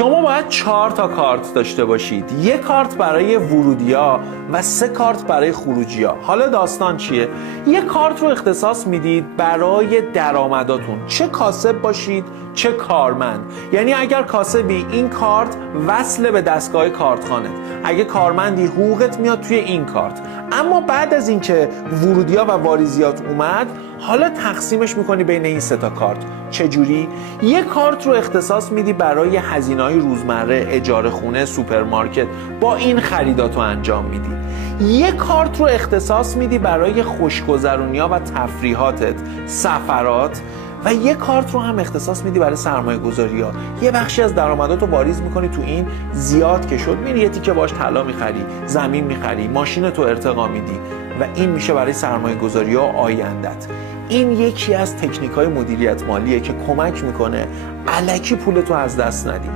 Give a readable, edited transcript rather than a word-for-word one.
شما باید 4 تا کارت داشته باشید، 1 کارت برای ورودی‌ها و 3 کارت برای خروجی‌ها. حالا داستان چیه؟ 1 کارت رو اختصاص میدید برای درآمداتون، چه کاسب باشید چه کارمند. یعنی اگر کاسبی این کارت وصل به دستگاه کارتخانه، اگه کارمندی حقوقت میاد توی این کارت. اما بعد از اینکه ورودی‌ها و واریزیات اومد، حالا تقسیمش میکنی بین این 3 تا کارت. چجوری؟ 1 کارت رو اختصاص میدی برای هزینه‌های روزمره، اجاره خونه، سوپرمارکت، با این خریداتو انجام میدی. 1 کارت رو اختصاص میدی برای خوشگذرونی‌ها و تفریحاتت، سفرات، و 1 کارت رو هم اختصاص میدی برای سرمایه گذاری ها. یه بخشی از درآمداتو واریز میکنی تو این، زیاد که شد میری یه تیکه باش طلا میخری، زمین میخری، ماشین تو ارتقا میدی و این میشه برای سرمایه گذاری ها آیندت. این یکی از تکنیک های مدیریت مالیه که کمک میکنه الکی پولتو از دست ندی.